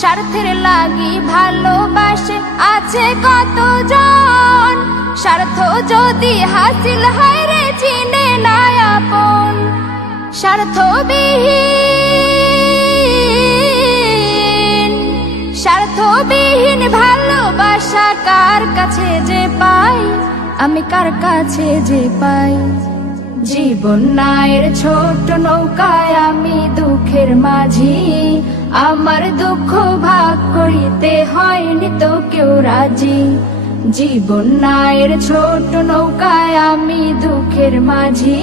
স্বার্থের লাগি ভালোবাসে আছে কত কতজন? স্বার্থ যদি হাসিল হয় রে চিনে না আপন। স্বার্থবিহীন। স্বার্থবিহীন ভালোবাসা কার কাছে যে পাই? আমি কার কাছে যে পাই? জীবন নায়ের ছোট নৌকায় আমি দুঃখের মাঝি। আমার দুঃখ ভাগ করিতে হয়নি তো কেউ রাজি। জীবন নায়ের ছোট নৌকায় আমি দুঃখের মাঝি।